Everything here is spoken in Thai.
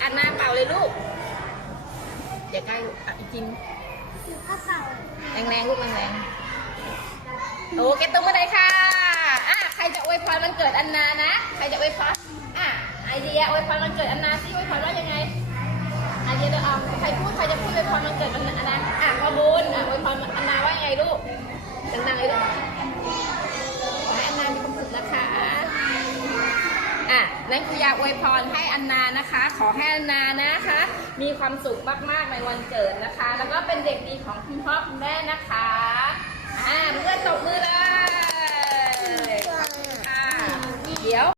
อันน้าเป่าเลยลูกอย่าใกล้ลูกอะอีกจริงก็เป่าแรงๆลูกแรงๆโอเคตรงมาเลยค่ะอะใครจะอวยพรวันเกิดอันนานะ ใครจะอวยพรอะไอเดียอวยพรวันเกิดอันนาซิอวยพรว่ายังไงไอเดียเดี๋ยวเอาใครพูดใครจะพูดอวยพรวันเกิดอันนา่ะนั่นคือยาอวยพรให้อันนานะคะ ขอให้อันนานะคะ มีความสุขมากๆในวันเกิดนะคะ แล้วก็เป็นเด็กดีของคุณพ่อคุณแม่นะคะอ่าเพื่อนตบมือเลยขเดี๋ยว